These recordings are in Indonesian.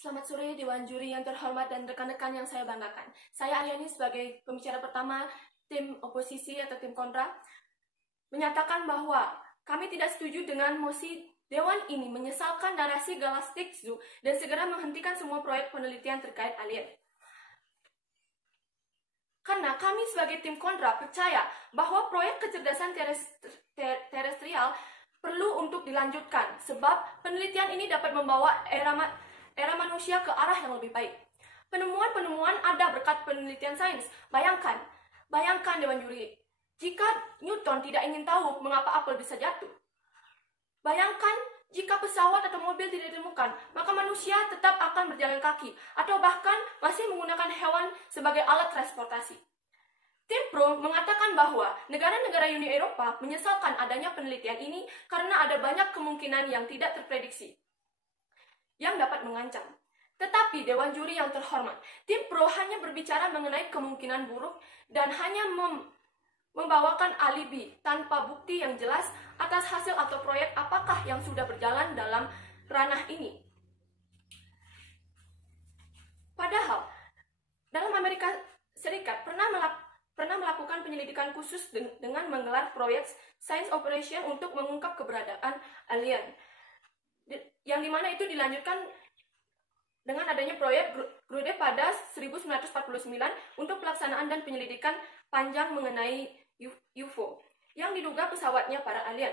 Selamat sore Dewan Juri yang terhormat dan rekan-rekan yang saya banggakan. Saya Aliani sebagai pembicara pertama tim oposisi atau tim kontra menyatakan bahwa kami tidak setuju dengan mosi Dewan ini menyesalkan narasi Galactic Zoo dan segera menghentikan semua proyek penelitian terkait alien. Karena kami sebagai tim kontra percaya bahwa proyek kecerdasan terestrial perlu untuk dilanjutkan sebab penelitian ini dapat membawa era manusia ke arah yang lebih baik. Penemuan-penemuan ada berkat penelitian sains. Bayangkan Dewan Juri, jika Newton tidak ingin tahu mengapa apel bisa jatuh. Bayangkan jika pesawat atau mobil tidak ditemukan, maka manusia tetap akan berjalan kaki atau bahkan masih menggunakan hewan sebagai alat transportasi. Tim Pro mengatakan bahwa negara-negara Uni Eropa menyesalkan adanya penelitian ini karena ada banyak kemungkinan yang tidak terprediksi yang dapat mengancam. Tetapi Dewan Juri yang terhormat, Tim Pro hanya berbicara mengenai kemungkinan buruk dan hanya membawakan alibi tanpa bukti yang jelas atas hasil atau proyek apakah yang sudah berjalan dalam ranah ini. Padahal, dalam Amerika Serikat pernah melakukan penyelidikan khusus dengan menggelar proyek Science Operation untuk mengungkap keberadaan alien. Yang dimana itu dilanjutkan dengan adanya proyek Grude pada 1949 untuk pelaksanaan dan penyelidikan panjang mengenai UFO yang diduga pesawatnya para alien,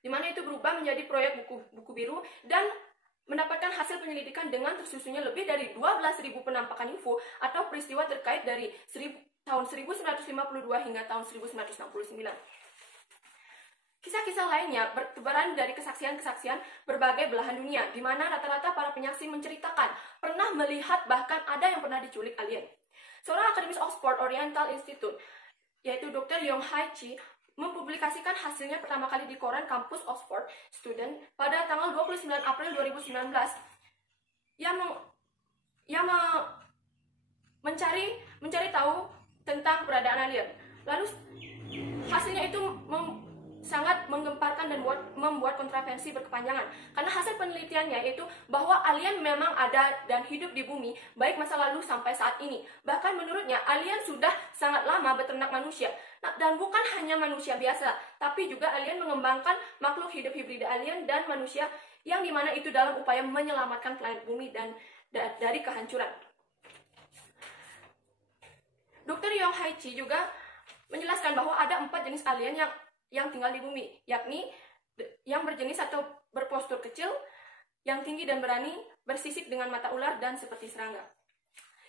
dimana itu berubah menjadi proyek buku biru dan mendapatkan hasil penyelidikan dengan tersusunnya lebih dari 12.000 penampakan UFO atau peristiwa terkait dari tahun 1952 hingga tahun 1969. Kisah-kisah lainnya bertebaran dari kesaksian-kesaksian berbagai belahan dunia, di mana rata-rata para penyaksi menceritakan pernah melihat bahkan ada yang pernah diculik alien. Seorang akademis Oxford Oriental Institute, yaitu Dr. Yong Hai Chi, mempublikasikan hasilnya pertama kali di koran kampus Oxford Student pada tanggal 29 April 2019 yang mencari tahu tentang keberadaan alien. Lalu hasilnya itu sangat menggemparkan dan membuat kontroversi berkepanjangan karena hasil penelitiannya yaitu bahwa alien memang ada dan hidup di bumi baik masa lalu sampai saat ini. Bahkan menurutnya alien sudah sangat lama beternak manusia. Dan bukan hanya manusia biasa, tapi juga alien mengembangkan makhluk hidup hibrida alien dan manusia yang dimana itu dalam upaya menyelamatkan planet bumi dan dari kehancuran. Dr. Yong Hai Chi juga menjelaskan bahwa ada 4 jenis alien yang tinggal di bumi, yakni yang berjenis atau berpostur kecil, yang tinggi dan berani, bersisik dengan mata ular, dan seperti serangga.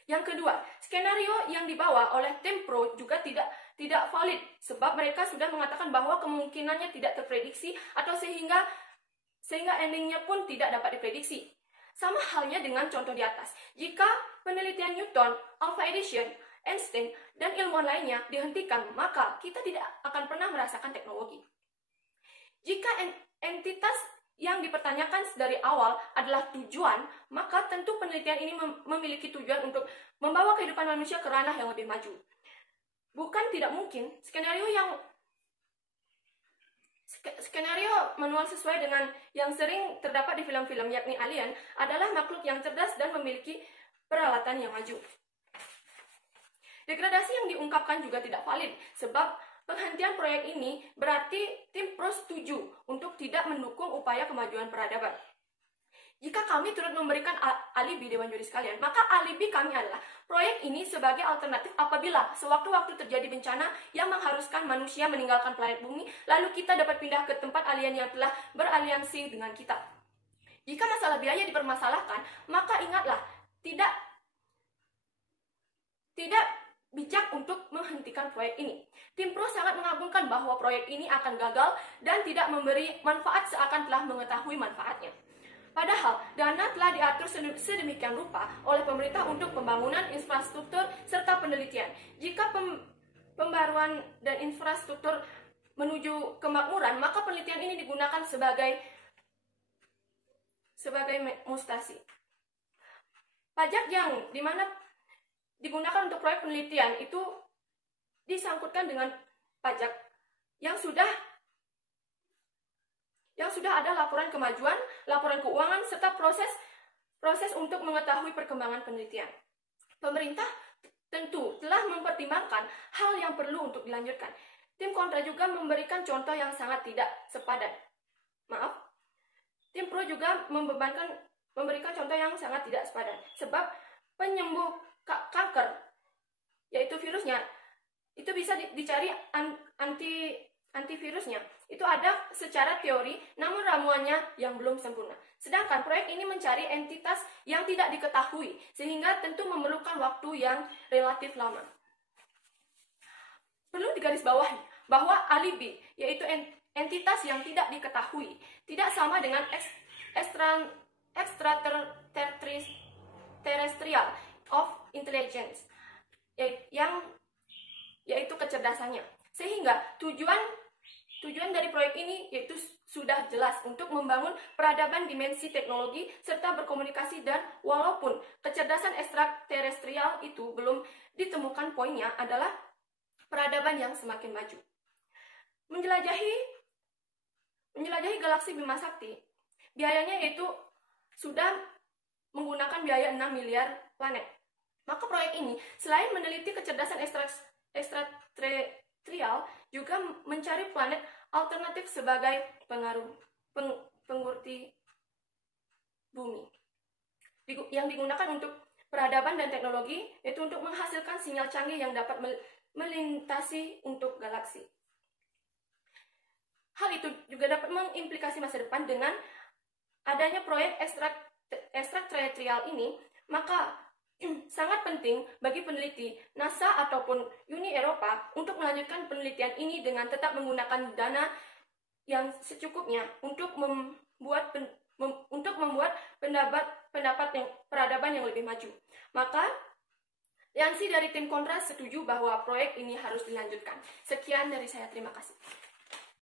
Yang kedua, skenario yang dibawa oleh tim Pro juga tidak valid, sebab mereka sudah mengatakan bahwa kemungkinannya tidak terprediksi atau sehingga endingnya pun tidak dapat diprediksi. Sama halnya dengan contoh di atas, jika penelitian Newton, Alpha Edition, Einstein, dan ilmuwan lainnya dihentikan, maka kita tidak akan pernah merasakan teknologi. Jika entitas yang dipertanyakan dari awal adalah tujuan, maka tentu penelitian ini memiliki tujuan untuk membawa kehidupan manusia ke ranah yang lebih maju. Bukan tidak mungkin, skenario manual sesuai dengan yang sering terdapat di film-film yakni alien adalah makhluk yang cerdas dan memiliki peralatan yang maju. Degradasi yang diungkapkan juga tidak valid, sebab penghentian proyek ini berarti tim Pro setuju untuk tidak mendukung upaya kemajuan peradaban. Jika kami turut memberikan alibi Dewan Juri sekalian, maka alibi kami adalah proyek ini sebagai alternatif apabila sewaktu-waktu terjadi bencana yang mengharuskan manusia meninggalkan planet bumi, lalu kita dapat pindah ke tempat alien yang telah beraliansi dengan kita. Jika masalah biaya dipermasalahkan, maka ingatlah, tidak bijak untuk menghentikan proyek ini. Tim Pro sangat mengagumkan bahwa proyek ini akan gagal dan tidak memberi manfaat seakan telah mengetahui manfaatnya. Padahal, dana telah diatur sedemikian rupa oleh pemerintah untuk pembangunan infrastruktur serta penelitian. Jika pembaruan dan infrastruktur menuju kemakmuran, maka penelitian ini digunakan sebagai mustasi. Pajak yang dimana digunakan untuk proyek penelitian itu disangkutkan dengan pajak yang sudah ada laporan kemajuan, laporan keuangan, serta proses proses untuk mengetahui perkembangan penelitian. Pemerintah tentu telah mempertimbangkan hal yang perlu untuk dilanjutkan. Tim kontra juga memberikan contoh yang sangat tidak sepadan. Tim pro juga memberikan contoh yang sangat tidak sepadan. Sebab penyembuh kanker, yaitu virusnya, itu bisa dicari antivirusnya. Itu ada secara teori, namun ramuannya yang belum sempurna. Sedangkan proyek ini mencari entitas yang tidak diketahui, sehingga tentu memerlukan waktu yang relatif lama. Perlu digarisbawahi bahwa alibi, yaitu entitas yang tidak diketahui, tidak sama dengan extraterrestrial of intelligence, yaitu kecerdasannya. Sehingga tujuan dari proyek ini yaitu sudah jelas untuk membangun peradaban dimensi teknologi serta berkomunikasi, dan walaupun kecerdasan ekstraterestrial itu belum ditemukan, poinnya adalah peradaban yang semakin maju. Menjelajahi galaksi Bima Sakti, biayanya itu sudah menggunakan biaya 6 miliar planet. Maka proyek ini selain meneliti kecerdasan ekstraterestrial, juga mencari planet alternatif sebagai pengganti bumi, yang digunakan untuk peradaban dan teknologi, yaitu untuk menghasilkan sinyal canggih yang dapat melintasi untuk galaksi. Hal itu juga dapat mengimplikasi masa depan. Dengan adanya proyek ekstraterestrial ini, maka sangat penting bagi peneliti NASA ataupun Uni Eropa untuk melanjutkan penelitian ini dengan tetap menggunakan dana yang secukupnya untuk membuat peradaban yang lebih maju. Maka aliansi dari tim kontra setuju bahwa proyek ini harus dilanjutkan. Sekian dari saya, terima kasih.